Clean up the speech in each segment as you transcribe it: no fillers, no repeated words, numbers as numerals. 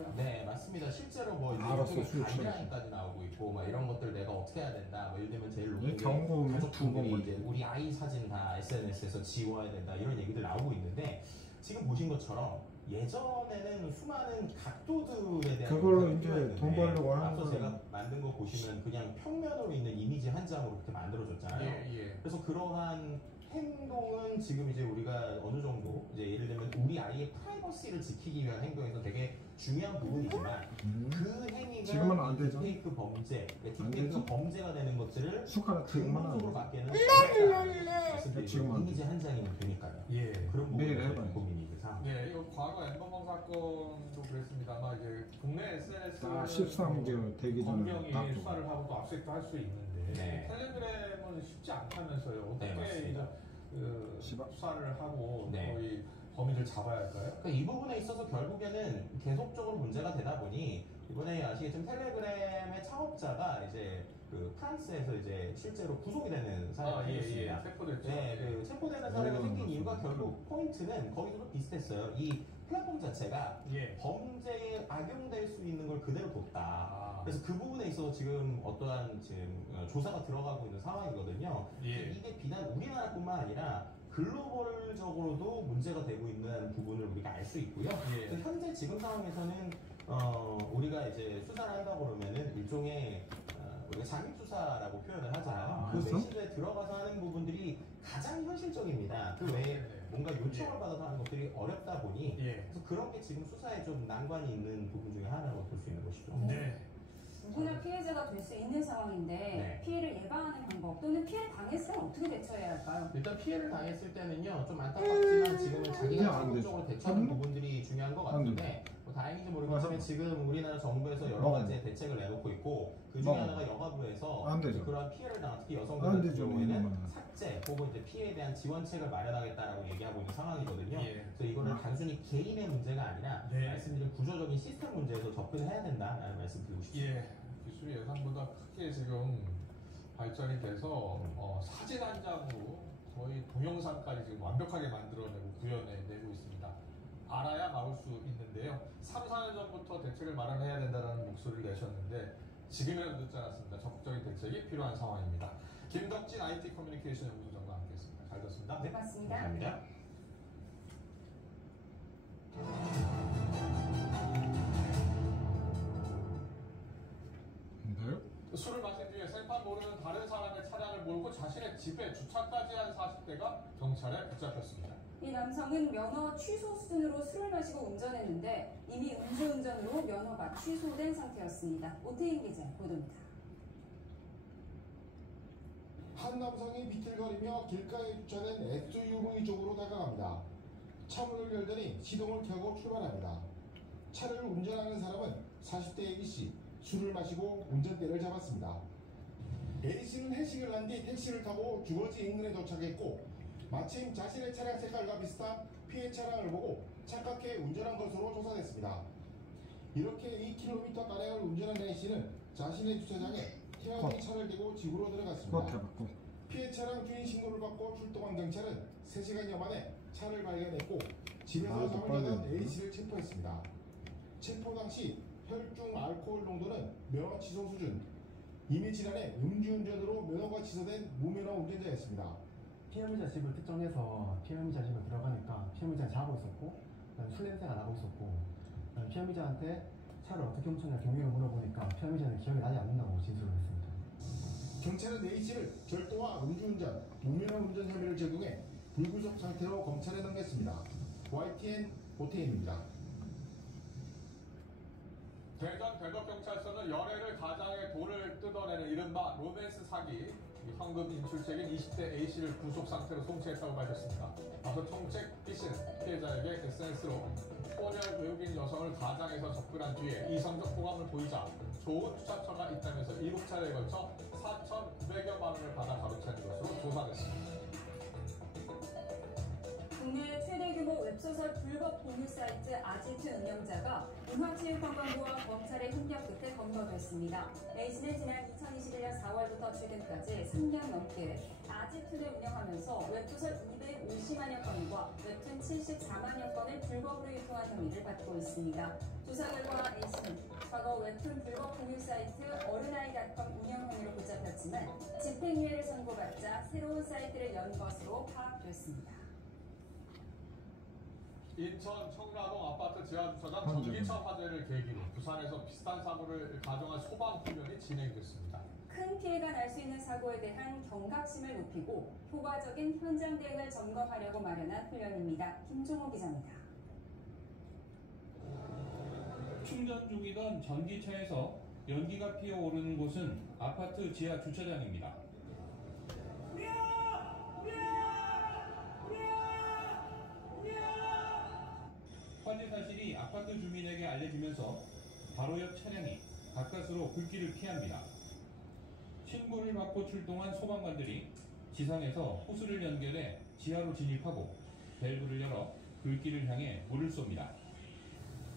있더라고요. 네, 맞습니다. 실제로 뭐 이제 유튜브 가이드라인까지 나오고 있고, 막 이런 것들 내가 어떻게 해야 된다. 뭐 예를 들면 제일 높은 게 가족분들이 이제 우리 아이 사진 다 SNS에서 지워야 된다 이런 얘기들 나오고 있는데, 지금 보신 것처럼 예전에는 수많은 각도들에 대한 그걸로 이제 돈 벌려고 하는 앞서 제가 만든 거 보시면 그냥 평면으로 있는 이미지 한 장으로 그렇게 만들어졌잖아요. 예. 그래서 그러한 행동은 지금 이제 우리가 어느 정도 이제 예를 들면 우리 아이의 프라이버시를 지키기 위한 행동에서 되게 중요한 부분이지만 그 행위가 지금은 안 되죠. 딥페이크 범죄, 딥페이크 범죄가 되는 것들을 근본적으로 막기에는 어렵다. 지금 이미지 한 장이면 되니까요. 예. 그런 부분이 고민이죠. 네, 이거 과거 엠번방 사건도 그랬습니다만 이제 국내 SNS 13개월 되기 전에 검경이 수사를 하고 또 압수수색도 할 수 있는데 네. 텔레그램은 쉽지 않다면서요. 어떻게 네, 수사를 하고 네. 거의 범인을 잡아야 할까요? 그러니까 이 부분에 있어서 결국에는 계속적으로 문제가 되다 보니 이번에 아시겠지만 텔레그램의 창업자가 이제 그 프랑스에서 이제 실제로 구속이 되는 사례가 생겼습니다. 체포됐죠. 네, 그 체포되는 사례가 생긴 이유가 결국 포인트는 거기서도 비슷했어요. 이 플랫폼 자체가 범죄에 악용될 수 있는 걸 그대로 뒀다. 그래서 그 부분에 있어서 지금 어떠한 지금 조사가 들어가고 있는 상황이거든요. 이게 비단 우리나라뿐만 아니라 글로벌적으로도 문제가 되고 있는 부분을 우리가 알 수 있고요. 현재 지금 상황에서는 우리가 이제 수사를 한다고 그러면은 일종의 우리가 잠입수사라고 표현을 하잖아요. 그 메시지에 들어가서 하는 부분들이 가장 현실적입니다. 그 외에 뭔가 요청을 받아서 하는 것들이 어렵다 보니 그래서 그런 게 지금 수사에 좀 난관이 있는 부분 중에 하나라고 볼 수 있는 것이죠. 누구나 피해자가 될 수 있는 상황인데 피해를 예방하는 방법 또는 피해를 당했을 때는 어떻게 대처해야 할까요? 일단 피해를 당했을 때는요 좀 안타깝지만 지금은 자기가 적극적으로 대처하는 부분들이 중요한 것 같은데 뭐 다행인지 모르겠지만 지금 우리나라 정부에서 여러 가지 대책을 내놓고 있고 그 중에 하나가 여가부에서 그러한 피해를 당한 특히 여성들 같은 경우에는 삭제 혹은 이제 피해에 대한 지원책을 마련하겠다라고 얘기하고 있는 상황이거든요. 그래서 이거를 단순히 개인의 문제가 아니라 말씀드린 구조적인 시스템 문제에서 접근해야 된다라는 말씀 드리고 싶습니다. 기술이 예상보다 크게 지금 발전이 돼서 사진 한 장으로 거의 동영상까지 지금 완벽하게 만들어내고 구현해내고 있습니다. 알아야 막을 수 있는데요. 3, 4년 전부터 대책을 마련해야 된다는 목소리를 내셨는데 지금이라도 늦지 않았습니다. 적극적인 대책이 필요한 상황입니다. 김덕진 IT 커뮤니케이션 연구소장과 함께했습니다. 잘 들었습니다. 네, 맞습니다. 감사합니다. 술을 마신 뒤에 생판 모르는 다른 사람의 차량을 몰고 자신의 집에 주차까지 한 40대가 경찰에 붙잡혔습니다. 이 남성은 면허 취소 수준으로 술을 마시고 운전했는데 이미 음주운전으로 면허가 취소된 상태였습니다. 오태인 기자 보도입니다. 한 남성이 비틀거리며 길가에 주차된 SUV 쪽으로 다가갑니다. 차문을 열더니 시동을 켜고 출발합니다. 차를 운전하는 사람은 40대 A씨, 술을 마시고 운전대를 잡았습니다. A씨는 회식을 한 뒤 택시를 타고 주거지 인근에 도착했고 마침 자신의 차량 색깔과 비슷한 피해 차량을 보고 착각해 운전한 것으로 조사됐습니다. 이렇게 2km가량을 운전한 A씨는 자신의 주차장에 태양이 차를 대고 집으로 들어갔습니다. 피해 차량 주인 신고를 받고 출동한 경찰은 3시간여 만에 차를 발견했고 집에서 잠을 자던 A씨를 체포했습니다. 체포 당시 혈중 알코올 농도는 면허 취소 수준, 이미 지난해 음주운전으로 면허가 취소된 무면허 운전자였습니다. 피해의자 집을 특정해서 피해의자 집에 들어가니까 피해의자를 자고 있었고 술 냄새가 나고 있었고 피해의자한테 차를 어떻게 훔쳤냐 경위를 물어보니까 피해의자는 기억이 나지 않는다고 진술을 했습니다. 경찰은 A씨를 절도와 음주운전, 무면허 운전 혐의를 제공해 불구속 상태로 검찰에 넘겼습니다. YTN 오태인입니다. 대전 대덕경찰서는 연애를 가장의 돈을 뜯어내는 이른바 로맨스 사기 현금 인출책인 20대 A씨를 구속 상태로 송치했다고 밝혔습니다. 앞서 총책 B씨는 피해자에게 SNS로 소년 외국인 여성을 가장해서 접근한 뒤에 이성적 호감을 보이자 좋은 주차처가 있다면서 7차례에 걸쳐 4,900여만 원을 받아 가로챈 것으로 조사됐습니다. 국내 최대 규모 웹소설 불법 공유 사이트 아지트 운영자가 문화체육관광부와 검찰의 협력 끝에 검거됐습니다. A씨는 지난 2021년 4월부터 최근까지 3년 넘게 아지트를 운영하면서 웹소설 250만여 건과 웹툰 74만여 건을 불법으로 유통한 혐의를 받고 있습니다. 조사 결과 A씨는 과거 웹툰 불법 공유 사이트 어른아이닷컴 운영 혐의로 붙잡혔지만 집행유예를 선고받자 새로운 사이트를 연 것으로 파악됐습니다. 인천 청라동 아파트 지하주차장 전기차 화재를 계기로 부산에서 비슷한 사고를 가정한 소방훈련이 진행됐습니다. 큰 피해가 날 수 있는 사고에 대한 경각심을 높이고 효과적인 현장 대응을 점검하려고 마련한 훈련입니다. 김종호 기자입니다. 충전 중이던 전기차에서 연기가 피어오르는 곳은 아파트 지하 주차장입니다. 화재 사실이 아파트 주민에게 알려지면서 바로 옆 차량이 가까스로 불길을 피합니다. 신고를 받고 출동한 소방관들이 지상에서 호스를 연결해 지하로 진입하고 밸브를 열어 불길을 향해 물을 쏩니다.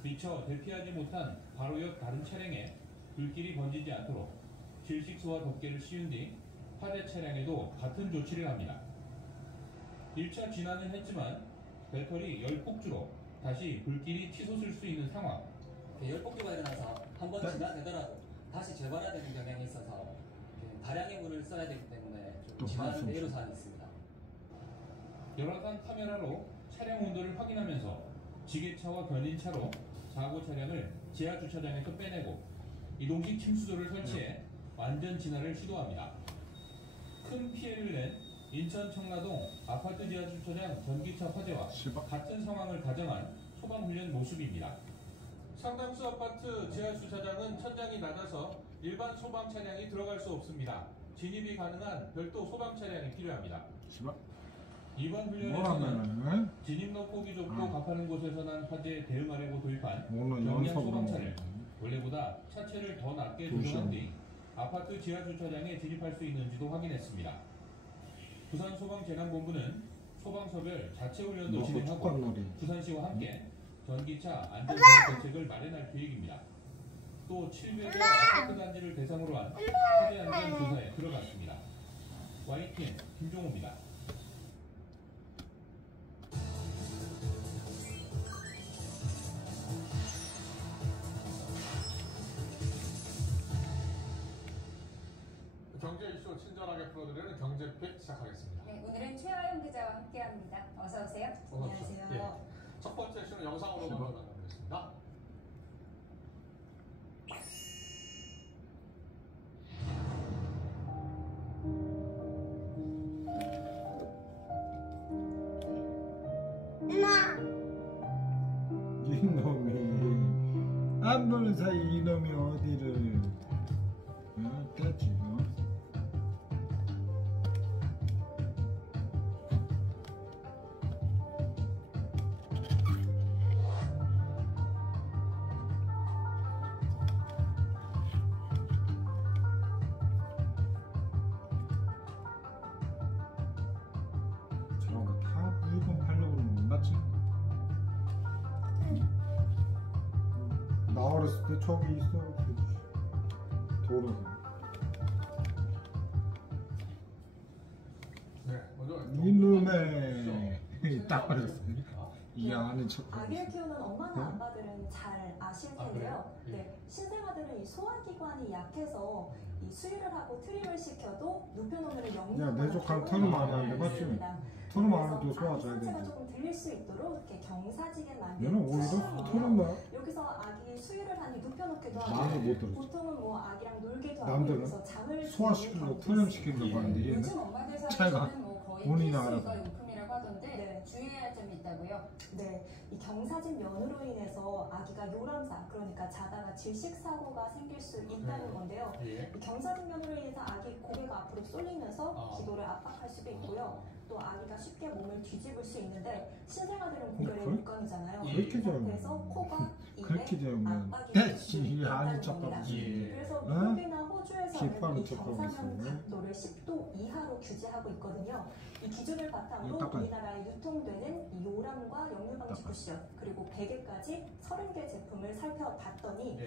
미처 대피하지 못한 바로 옆 다른 차량에 불길이 번지지 않도록 질식수와 덮개를 씌운 뒤 화재 차량에도 같은 조치를 합니다. 1차 진화는 했지만 배터리 열폭주로 다시 불길이 치솟을 수 있는 상황. 열폭주가 일어나서 한번 진화되더라도 다시 재발해야 되는 경향이 있어서 다량의 물을 써야 되기 때문에 좀 진화하는 데 애로사항이 있습니다. 열화상 카메라로 차량 온도를 확인하면서 지게차와 견인차로 사고 차량을 지하 주차장에서 빼내고 이동식 침수조를 설치해 완전 진화를 시도합니다. 큰 피해를 낸 인천 청라동 아파트 지하 주차장 전기차 화재와 같은 상황을 가정한 소방훈련 모습입니다. 상당수 아파트 지하 주차장은 천장이 낮아서 일반 소방 차량이 들어갈 수 없습니다. 진입이 가능한 별도 소방 차량이 필요합니다. 이번 훈련에서는 진입 높폭이 좁고 가파른 곳에서 난 화재에 대응하려고 도입한 경량 소방차를 원래보다 차체를 더 낮게 조정한 뒤 아파트 지하 주차장에 진입할 수 있는지도 확인했습니다. 부산소방재난본부는 소방서별 자체훈련도 진행하고 부산시와 함께 전기차 안전사고 대책을 마련할 계획입니다. 또 700여 아파트 단지를 대상으로 한 화재 안전 조사에 들어갔습니다. YTN 김종호입니다. 경제 이슈 친절하게 풀어드리는 경제픽 시작하겠습니다. 네, 오늘은 최하영 기자와 함께합니다. 어서 오세요. 안녕하세요. 예. 첫 번째 이슈는 영상으로 먼저 만나보겠습니다. 이놈이 안 보는 사이 이놈이 어디를 됐지. 저런 거 다 물건 팔려고 그러는 건 맞지? 나 어렸을 때 저기 있어 도로서 네, 먼저 이놈의 딱 걸렸어요. 이게 아는 척. 아기를 키우는 엄마나 아빠들은 잘 아실 텐데요. 네, 신생아들은 이 소화기관이 약해서 이 수유를 하고 트림을 시켜도 눕혀놓으면 영양. 내 조카는 털음 안 하는데 맞지? 털음 안 해도 소화 잘 되지. 상체가 조금 들릴 수 있도록 이렇게 경사지게 만든. 얘는 오히려 털음 봐. 여기서 아기 수유를 하니 눕혀놓기도 나는 하고. 못 들었어. 보통은 뭐 아기랑 놀기도 하고 남들은 그래서 잠을 소화시키려고 트림 시키려고 하는데 얘는 요즘 엄마들 차이가 사이에서는 뭐 거의 본인이 필수 알아서. 육아용품이라고 하던데 네. 주의해야 할 점이 있다고요? 네, 이 경사진 면으로 인해서 아기가 요람사, 그러니까 자다가 질식 사고가 생길 수 있다는 건데요. 예. 이 경사진 면으로 인해서 아기 고개가 앞으로 쏠리면서 기도를 압박할 수도 있고요. 또 아기가 쉽게 몸을 뒤집을 수 있는데 신생아들은 고개를 육강이잖아요. 그렇게 이 상태에서 코가 입에 그렇게 되면 압박이 될 수 이게 아는 있다는 척 겁니다. 하지. 그래서 어? 목이나 호흡 호주에서는 이 경사면 각도를 10도 이하로 규제하고 있거든요. 이 기준을 바탕으로 우리나라에 유통되는 이 요람과 역류방지 쿠션 그리고 베개까지 30개 제품을 살펴봤더니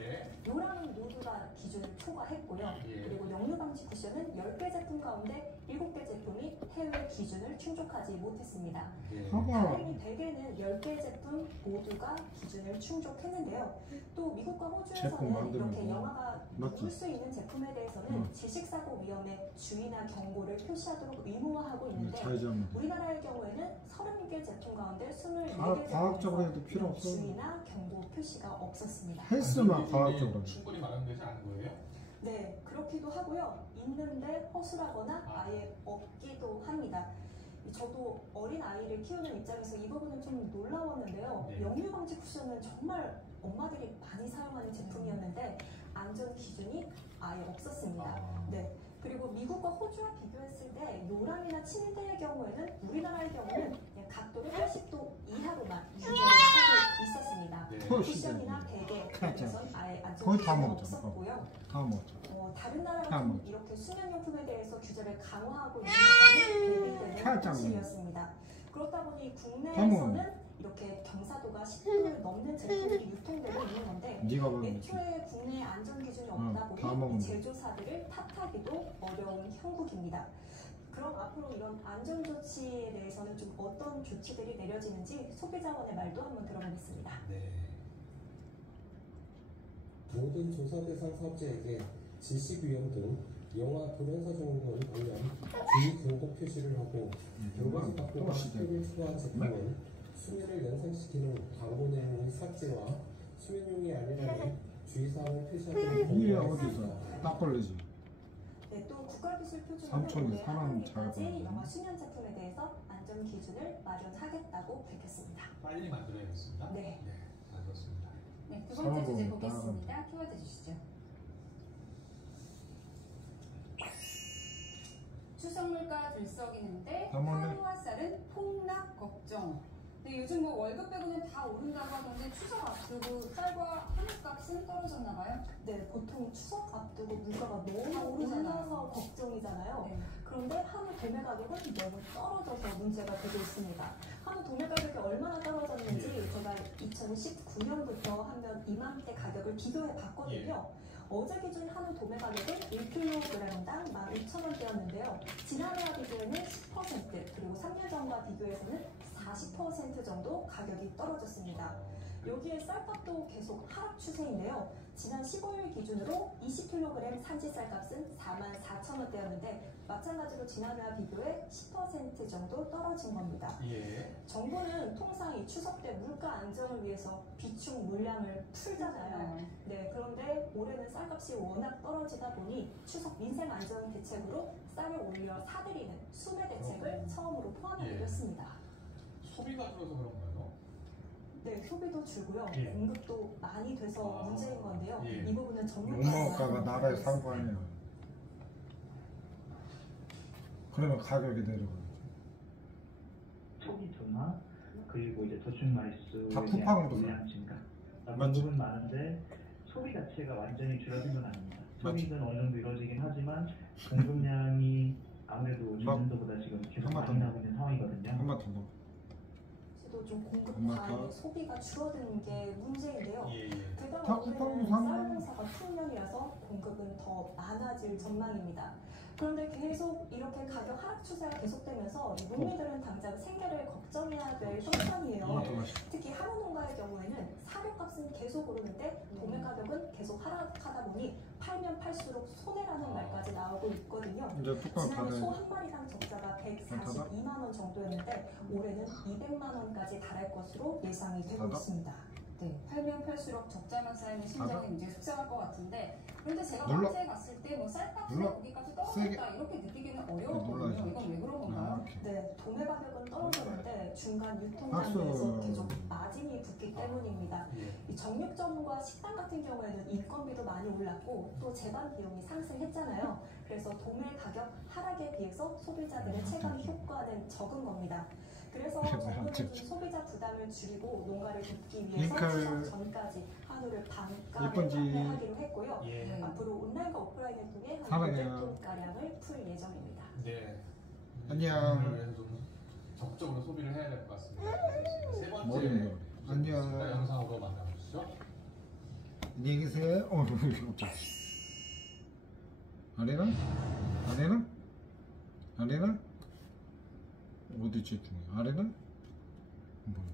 요람은 모두 다 기준을 초과했고요. 그리고 역류방지 쿠션은 10개 제품 가운데 7개 제품이 해외 기준을 충족하지 못했습니다. 다행히 베개는 10개 제품 모두가 기준을 충족했는데요. 또 미국과 호주에서는 이렇게 영화가 누울 수 있는 제품에 대해서는 질식사고 위험의 주의나 경고를 표시하도록 의무화하고 있는데 우리나라의 경우에는 30개 제품 가운데 24개 제품에서 주의나 경고 표시가 없었습니다. 헬스만 과학적으로 충분히 마련되지 않은 거예요? 네, 그렇기도 하고요. 있는데 허술하거나 아예 없기도 합니다. 저도 어린 아이를 키우는 입장에서 이 부분은 좀 놀라웠는데요. 역류방지 쿠션은 정말 엄마들이 많이 사용하는 제품이었는데 안전 기준이 아예 없었습니다. 네. 그리고 미국과 호주와 비교했을 때 요람이나 침대의 경우에는 우리나라의 경우는 각도를 80도 이하로만 유지를 하고 있었습니다. 쿠션이나 베개 그래서는 아예 안전 기준이 없었고요. 다른 나라가 이렇게 수면용품에 대해서 규제를 강화하고 있는 것은 대비되는 사실이었습니다. 그렇다 보니 국내에서는 이렇게 경사도가 10도를 넘는 제품들이 유통되고 있는 건데 애초에 국내에 안전 기준이 없다 보니 제조사들을 탓하기도 어려운 형국입니다. 그럼 앞으로 이런 안전 조치에 대해서는 좀 어떤 조치들이 내려지는지 소비자원의 말도 한번 들어보겠습니다. 모든 조사 대상 사업자에게 질식 위험 등 영화 돌연사 증후군 관련 주의 경고 표시를 하고 결과지 각도가 10도를 초과한 제품은 수면을 연상시키는 광고 내용의 삭제와 수면용이 아니라는 주의사항을 표시하도록 권고하였습니다. 딱 걸리지. 네, 또 국가기술표준원은 올해 하반기까지 영화 수면 제품에 대해서 안전 기준을 마련하겠다고 밝혔습니다. 빨리 만들어야겠습니다. 네. 잘 들었습니다. 네, 두 번째 주제 보겠습니다. 키워드 주시죠. 추석 물가 들썩이는데 한우와 쌀은 폭락 걱정. 근데 요즘 뭐 월급 빼고는 다 오른다고 하던데 추석 앞두고 쌀과 한우값은 떨어졌나 봐요? 네, 보통 추석 앞두고 물가가 너무 올라서 걱정이잖아요. 그런데 한우 도매 가격은 너무 떨어져서 문제가 되고 있습니다. 한우 도매 가격이 얼마나 떨어졌는지 제가 2019년부터 하면 이맘때 가격을 비교해 봤거든요. 어제 기준 한우 도매 가격은 1kg당 12,000원대였는데요. 지난해와 비교에는 10% 그리고 3년 전과 비교해서는 40% 정도 가격이 떨어졌습니다. 여기에 쌀값도 계속 하락 추세인데요. 지난 15일 기준으로 20kg 산지 쌀값은 44,000원대였는데 마찬가지로 지난해와 비교해 10% 정도 떨어진 겁니다. 정부는 통상 이 추석 때 물가 안정을 위해서 비축 물량을 풀잖아요. 네, 그런데 올해는 쌀값이 워낙 떨어지다 보니 추석 민생 안정 대책으로 쌀을 올려 사들이는 수매 대책을 처음으로 포함하기로 했습니다. 소비가 줄어서 그런가요? 네, 소비도 줄고요. 공급도 많이 돼서 문제인 건데요. 이 부분은 욕먹을까봐 나라에 산 거 아니에요. 그러면 가격이 내려가요. 소비 둔화 그리고 이제 도축 말수에 다 대한 쿠팡으로 물량 증가. 공급은 많은데 소비 자체가 완전히 줄어든 건 아닙니다. 소비는 어느 정도 이루어지긴 하지만 공급량이 아무래도 전년도보다 지금 계속 많이 나고 있는 상황이거든요. 한번 더 먹어. 좀 공급 과잉, 소비가 줄어드는 게 문제인데요. 게다가 올해는 쌀 농사가 풍년이라서 공급은 더 많아질 전망입니다. 그런데 계속 이렇게 가격 하락 추세가 계속되면서 농민들은 당장 생계를 걱정해야 될 형편이에요. 특히 한우 농가의 경우에는 사료값은 계속 오르는데 도매 가격은 계속 하락하다 보니 팔면 팔수록 손해라는 말까지 나오고 있거든요. 지난해 소 한 마리당 적자가 142만 원 정도였는데 올해는 200만 원까지 달할 것으로 예상이 되고 있습니다. 네, 팔면 팔수록 적자만 쌓이는 심정이 굉장히 속상할 것 같은데 그런데 제가 마트에 갔을 때 뭐 쌀값이나 고기값이 떨어졌다 이렇게 느끼기는 어려웠거든요. 이건 왜 그런 건가요? 네, 도매 가격은 떨어졌는데 중간 유통단계에서 계속 마진이 붙기 때문입니다. 이 정육점과 식당 같은 경우에는 인건비도 많이 올랐고 또 재반 비용이 상승했잖아요. 그래서 도매 가격 하락에 비해서 소비자들의 체감 효과는 적은 겁니다. 그래서 정부는 좀 소비자 부담을 줄이고 농가를 돕기 위해서 추석 전까지 한우를 반가에 판매하기로 했고요. 앞으로 온라인과 오프라인을 통해 한 500톤가량을 풀 예정입니다. 네. 안녕. 이를 위해서 좀 적극적으로 소비를 해야 될 것 같습니다. 세 번째 안녕. 영상으로 만나보시죠. 안녕히 계세요. 아래나? 아래나? 아래나? 어디 채팅이야? 아래나? 뭐.